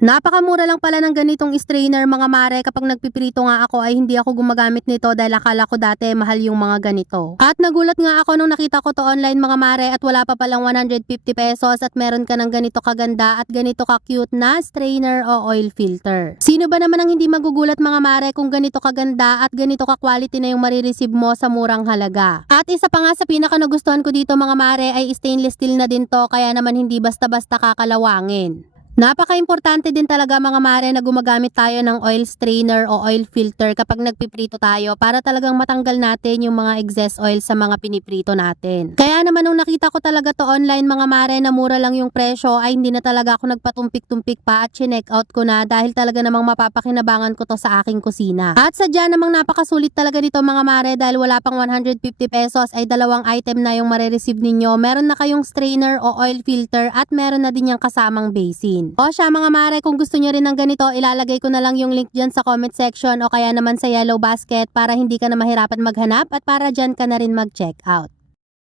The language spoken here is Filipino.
Napakamura lang pala ng ganitong strainer mga mare. Kapag nagpiprito nga ako ay hindi ako gumagamit nito dahil akala ko dati mahal yung mga ganito. At nagulat nga ako nung nakita ko to online mga mare at wala pa palang 150 pesos at meron ka ng ganito kaganda at ganito ka-cute na strainer o oil filter. Sino ba naman ang hindi magugulat mga mare kung ganito kaganda at ganito ka-quality na yung marireceive mo sa murang halaga. At isa pa nga sa pinaka nagustuhan ko dito mga mare ay stainless steel na din to, kaya naman hindi basta-basta kakalawangin. Napaka-importante din talaga mga mare na gumagamit tayo ng oil strainer o oil filter kapag nagpiprito tayo para talagang matanggal natin yung mga excess oil sa mga piniprito natin. Kaya naman nung nakita ko talaga to online mga mare na mura lang yung presyo ay hindi na talaga ako nagpatumpik-tumpik pa at chineck out ko na dahil talaga namang mapapakinabangan ko to sa aking kusina. At sadya namang napakasulit talaga dito mga mare dahil wala pang 150 pesos ay dalawang item na yung marireceive ninyo. Meron na kayong strainer o oil filter at meron na din yung kasamang basin. O siya mga mare, kung gusto nyo rin ng ganito, ilalagay ko na lang yung link dyan sa comment section o kaya naman sa yellow basket para hindi ka na mahirapan maghanap at para dyan ka na rin mag-check out.